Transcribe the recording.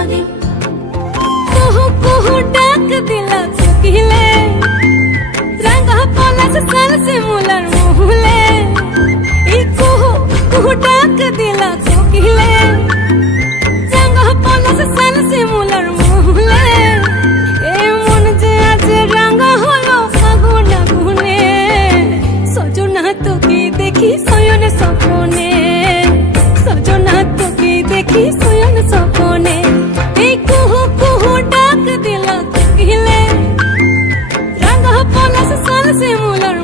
লাগে। কুহু কুহু ডাক দিলা কোকিলে, রাঙা পলাশ সাল শিমুলার মুহলে। এই কুহু কুহু ডাক দিলা কোকিলে, রাঙা পলাশ সাল শিমুলার মুহলে। এ মন যে আজ রাঙা হলো ফাগুন আগুনে, সজনা তোকে দেখি শয়ন স্বপনে, সজনা তোকে দেখি শয়ন স্বপনে। এই কুহু কুহু ডাক দিলা কোকিলে, রাঙা পলাশ সাল শিমুলার